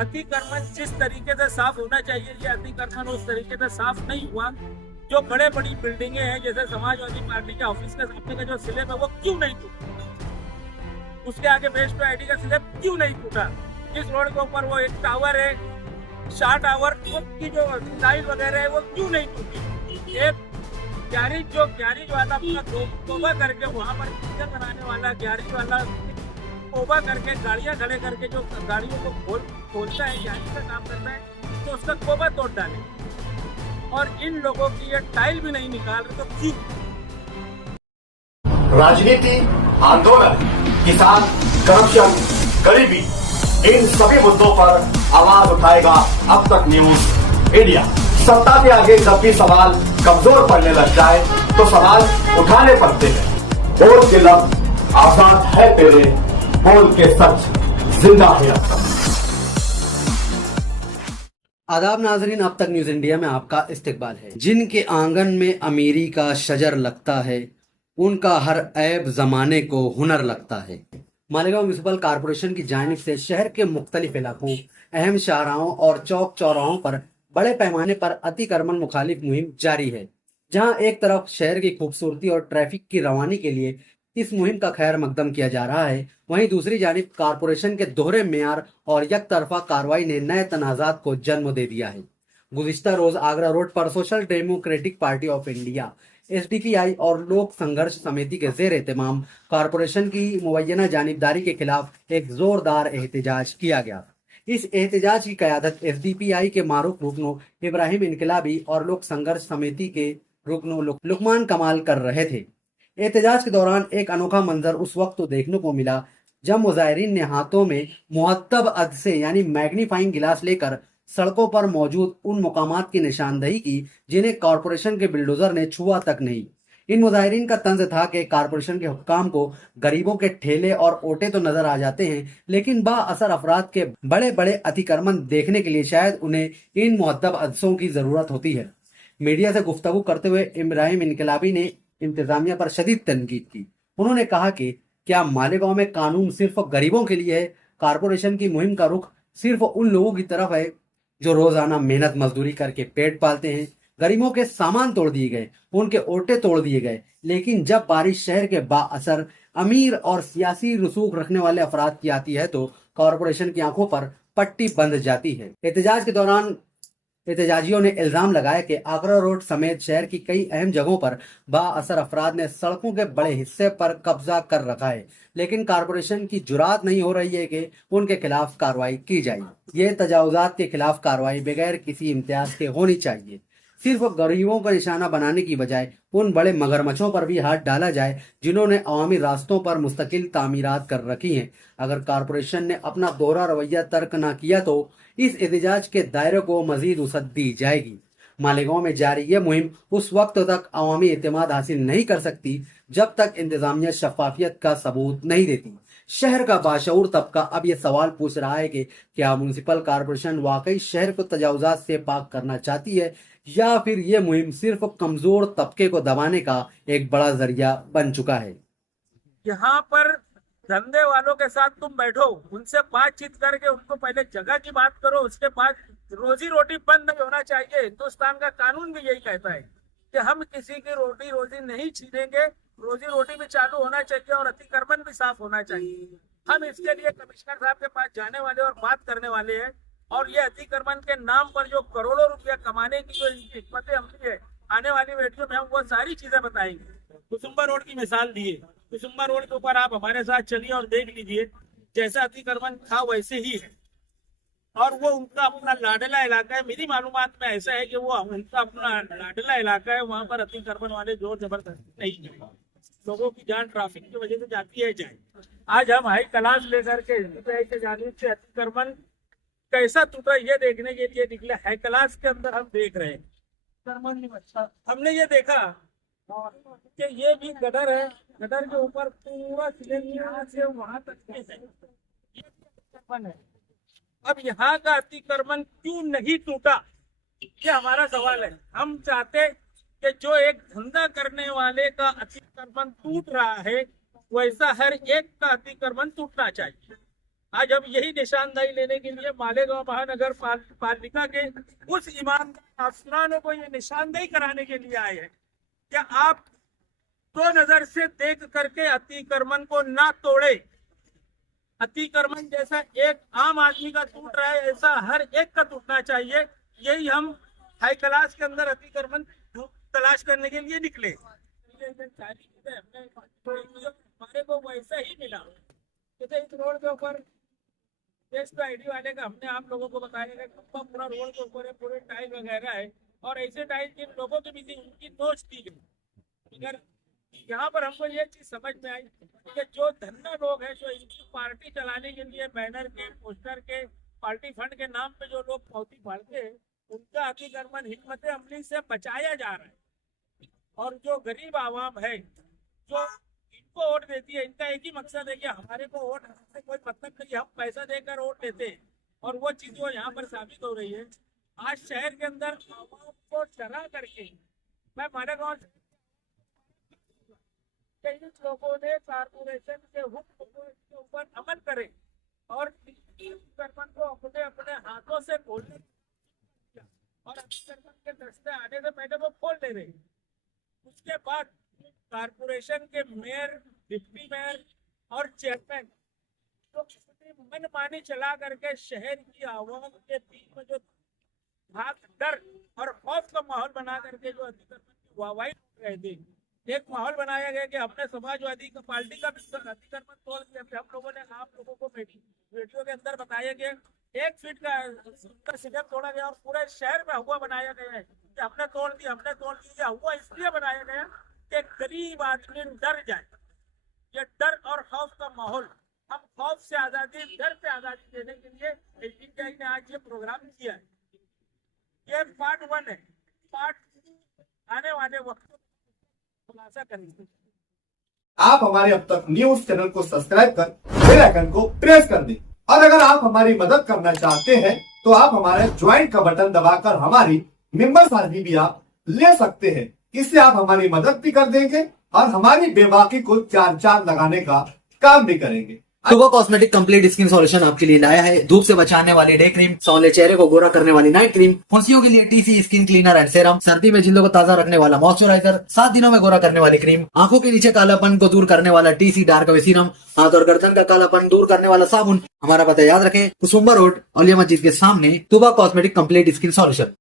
अतिक्रमण जिस तरीके से साफ होना चाहिए, ये अतिक्रमण उस तरीके से साफ नहीं हुआ। जो बड़े बड़ी बिल्डिंगे हैं, जैसे समाजवादी पार्टी के ऑफिस के सामने का जो स्लैब है वो क्यों नहीं टूटा, उसके आगे बेस्ट आईडी का स्लैब क्यों नहीं टूटा। जिस रोड के ऊपर वो एक टावर है, शाह टावर, की जो लाइट वगैरह है वो क्यों नहीं टूटी। एक गैरेज वाला अपना तोबा करके वहाँ पर किचन बनाने वाला गैरेज वाला तोबा करके गाड़ियाँ खड़े करके जो गाड़ियों को खोलता है, गैरेज का काम करता है, तो उसका तोबा तोड़ डाले। और इन लोगों की ये टाइल भी नहीं निकाल रहे, तो क्यों। राजनीति, आंदोलन, किसान, करप्शन, गरीबी, इन सभी मुद्दों पर आवाज उठाएगा अब तक न्यूज इंडिया। सत्ता के आगे जब भी सवाल कमजोर पड़ने लग जाए तो सवाल उठाने पड़ते हैं। बोल के लब आजाद है तेरे, बोल के सच जिंदा है अब तक। आदाब नाजरीन, अब तक न्यूज इंडिया में आपका इस्तकबाल है। जिनके आंगन में अमीरी का शजर लगता है, उनका हर ऐब जमाने को हुनर लगता है। मालेगांव म्यूनिसिपल कॉरपोरेशन की जानिब से शहर के मुख्तलिफ इलाकों, अहम शाहराहों और चौक चौराहों पर बड़े पैमाने पर अतिक्रमण मुखालिफ मुहिम जारी है। जहां एक तरफ शहर की खूबसूरती और ट्रैफिक की रवानी के लिए इस मुहिम का खैर मकदम किया जा रहा है, वहीं दूसरी जानिब कॉरपोरेशन के दोहरे मेयार और यकतरफा कार्रवाई ने नए तनाजात को जन्म दे दिया है। गुज़िश्ता रोज आगरा रोड पर social democratic party of India SDPI और लोक संघर्ष समिति के जेर एहतमाम कॉरपोरेशन की मुबैना जानिबदारी के खिलाफ एक जोरदार एहतजाज किया गया। इस एहतजाज की क़यादत SDPI के मारूफ रुकनों इब्राहिम इनकलाबी और लोक संघर्ष समिति के रुकनों लुकमान कमाल कर रहे थे। एहतजाज के दौरान एक अनोखा मंजर उस वक्त देखने को मिला जब मुजाहिरीन ने हाथों में मुहत्तब अदसे यानी मैग्नीफाइंग गिलास लेकर सड़कों पर मौजूद उन मुकामात की निशानदही की जिन्हें कॉरपोरेशन के बिल्डोजर ने छुआ तक नहीं। इन मुजाहिरीन का तंज था कि कॉरपोरेशन के हुक्काम को गरीबों के ठेले और ओटे तो नजर आ जाते हैं, लेकिन बाअसर अफराद के बड़े बड़े अतिक्रमण देखने के लिए शायद उन्हें इन मुहत्तब अदसों की जरूरत होती है। मीडिया से गुफ्तगू करते हुए इब्राहिम इनकलाबी ने इंतजामिया पर शदीद तनकीद की। उन्होंने कहा कि क्या मालेगांव में कानून सिर्फ गरीबों के लिए है? कॉरपोरेशन की मुहिम का रुख सिर्फ उन लोगों की तरफ है जो रोजाना मेहनत मजदूरी करके पेट पालते हैं। गरीबों के सामान तोड़ दिए गए, उनके ओटे तोड़ दिए गए, लेकिन जब बारिश शहर के बाअसर अमीर और सियासी रसूख रखने वाले अफराद की आती है तो कॉरपोरेशन की आंखों पर पट्टी बंध जाती है। एहतजाज के दौरान एहतजाजियों ने इल्जाम लगाया कि आगरा रोड समेत शहर की कई अहम जगहों पर बाअसर अफराद ने सड़कों के बड़े हिस्से पर कब्जा कर रखा है, लेकिन कॉरपोरेशन की जुरात नहीं हो रही है कि उनके खिलाफ कार्रवाई की जाए। ये तजावुजात के खिलाफ कार्रवाई बगैर किसी इम्तियाज के होनी चाहिए। सिर्फ गरीबों का निशाना बनाने की बजाय उन बड़े मगरमच्छों पर भी हाथ डाला जाए जिन्होंने अवामी रास्तों पर मुस्तकिल तामीरात कर रखी हैं। अगर कॉरपोरेशन ने अपना दोहरा रवैया तर्क न किया तो इस एहतजाज के दायरे को मजीद वसअत दी जाएगी। मालेगांव में जारी यह मुहिम उस वक्त तक अवामी एतमाद हासिल नहीं कर सकती जब तक इंतजामिया शफाफियत का सबूत नहीं देती। शहर का बाशऊर तबका अब यह सवाल पूछ रहा है कि क्या म्यूनिसिपल कॉरपोरेशन वाकई शहर को तजावुजात से पाक करना चाहती है या फिर यह मुहिम सिर्फ कमजोर तबके को दबाने का एक बड़ा जरिया बन चुका है। यहाँ पर धंधे वालों के साथ तुम बैठो, उनसे बातचीत करके उनको पहले जगह की बात करो, उसके बाद रोजी रोटी बंद नहीं होना चाहिए। हिंदुस्तान का कानून भी यही कहता है कि हम किसी की रोटी रोजी नहीं छीनेंगे, रोजी रोटी भी चालू होना चाहिए और अतिक्रमण भी साफ होना चाहिए। हम इसके लिए कमिश्नर साहब के पास जाने वाले और बात करने वाले हैं, और ये अतिक्रमण के नाम पर जो करोड़ों रुपया कमाने की जो हिकमत अमली है, आने वाली वीडियो में हम वो सारी चीजें बताएंगे। कुसुम्बा रोड की मिसाल दी है, कुसुम्बा रोड के ऊपर आप हमारे साथ चलिए और देख लीजिए, जैसा अतिक्रमण था वैसे ही है, और वो उनका अपना लाडला इलाका है। मेरी मालूमात में ऐसा है कि वो उनका अपना लाडला इलाका है, वहाँ पर अतिक्रमण वाले जोर जबरदस्ती नहीं है, लोगों की जान ट्रैफिक की वजह से जाती है जाए। आज हम हाई क्लास लेकर के जानिब से अतिक्रमण कैसा टूटा ये देखने के लिए निकले। हाई क्लास के अंदर हम देख रहे हैं हमने ये देखा कि ये भी गदर है, गदर के ऊपर पूरा यहाँ से वहां तक है। अब यहाँ का अतिक्रमण क्यों नहीं टूटा, ये हमारा सवाल है। हम चाहते कि जो एक धंधा करने वाले का अतिक्रमण टूट रहा है, वैसा हर एक का अतिक्रमण टूटना चाहिए। आज हम यही निशानदेही लेने के लिए मालेगांव महानगर पालिका के उस ईमानदार अफसरानों को ये निशानदेही कराने के लिए आए हैं कि आप दो नजर से देख करके अतिक्रमण को ना तोड़े। अतिक्रमण जैसा एक आम आदमी का टूट रहा है, ऐसा हर एक का टूटना चाहिए। यही हम हाई क्लास के अंदर अतिक्रमण तलाश करने के लिए निकले। हमारे को वैसा ही मिला जैसे इस रोड के ऊपर आईडी वाले का हमने आप लोगों को बताया कि पूरा रोड के ऊपर है, पूरे टाइल वगैरह है, और ऐसे टाइल जिन लोगों की भी थी उनकी नोच दी गई। मगर यहाँ पर हमको ये चीज समझ में आई कि जो धन्ना लोग हैं, जो इनकी पार्टी चलाने के लिए बैनर के, पोस्टर के, पार्टी फंड के नाम पे जो लोग पौधी फाड़ते हैं, उनका अतिक्रमण हिकमत अमली से बचाया जा रहा है। और जो गरीब आवाम है जो इनको वोट देती है, इनका एक ही मकसद है कि हमारे को वोट से कोई मतलब नहीं, हम पैसा देकर वोट देते हैं। और वो चीज वो यहाँ पर साबित हो रही है। आज शहर के अंदर आवाम को डरा करके मैं मालेगांव कई लोगों ने कारपोरेशन के हुक्म के ऊपर अमल करे और अतिक्रमण को अपने अपने हाथों से खोलने और अतिक्रमण के दस्ते आने से पहले वो खोल ले रहे। उसके बाद कारपोरेशन के मेयर, डिप्टी मेयर और चेयरमैन तो मनमानी चला करके शहर की आवाम के बीच में जो भाग, डर और खौफ का माहौल बना करके जो अतिक्रमण की वाहवाही रहे थे, एक माहौल बनाया गया कि हमने समाजवादी पार्टी का भी अतिक्रमण तोड़ दिया। हम लोगों ने आप लोगों को वीडियो के अंदर बताया गया 1 फीट का सिगर तोड़ा गया और पूरे शहर में हुआ बनाया गया है कि हमने तोड़ दिया। हुआ इसलिए बनाया गया कि गरीब आदमी डर जाए। ये डर और खौफ का माहौल, हम खौफ से आजादी, डर से आजादी देने के लिए एसडीपीआई ने आज ये प्रोग्राम किया है। ये पार्ट 1 है। पार्ट 2 आने वाले वक्त खुलासा करेंगे। आप हमारे अब तक न्यूज चैनल को सब्सक्राइब कर बेल आइकन को प्रेस कर दें। और अगर आप हमारी मदद करना चाहते हैं तो आप हमारे ज्वाइन का बटन दबाकर हमारी मेंबर्स आईडी भी आप ले सकते हैं। इससे आप हमारी मदद भी कर देंगे और हमारी बेबाकी को 4 लगाने का काम भी करेंगे। सुबह कॉस्मेटिक कंप्लीट स्किन सॉल्यूशन आपके लिए लाया है धूप से बचाने वाली डे क्रीम, सौंले चेहरे को गोरा करने वाली नाइट क्रीम, फुंसियों के लिए TC skin cleaner and serum, सर्दी में जिल्दों को ताजा रखने वाला मॉइस्चराइजर, 7 दिनों में गोरा करने वाली क्रीम, आंखों के नीचे कालापन को दूर करने वाला टीसी डार्क वे सीरम, हाथ और गर्दन का कालापन दूर करने वाला साबुन। हमारा पता याद रखें, कुसुम्बा रोड, औलिया मस्जिद के सामने, सुबह कॉस्मेटिक कंप्लीट स्किन सॉल्यूशन।